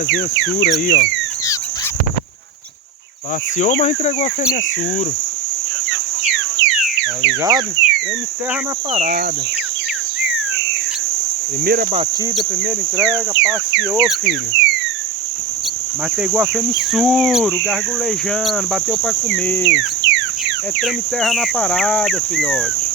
Fêmeazinha sura aí, ó. Passeou, mas entregou a fêmea suro. Tá ligado? Treme terra na parada. Primeira batida, primeira entrega, passeou, filho. Mas pegou a fêmea suro, gargulejando, bateu pra comer. É treme terra na parada, filhote.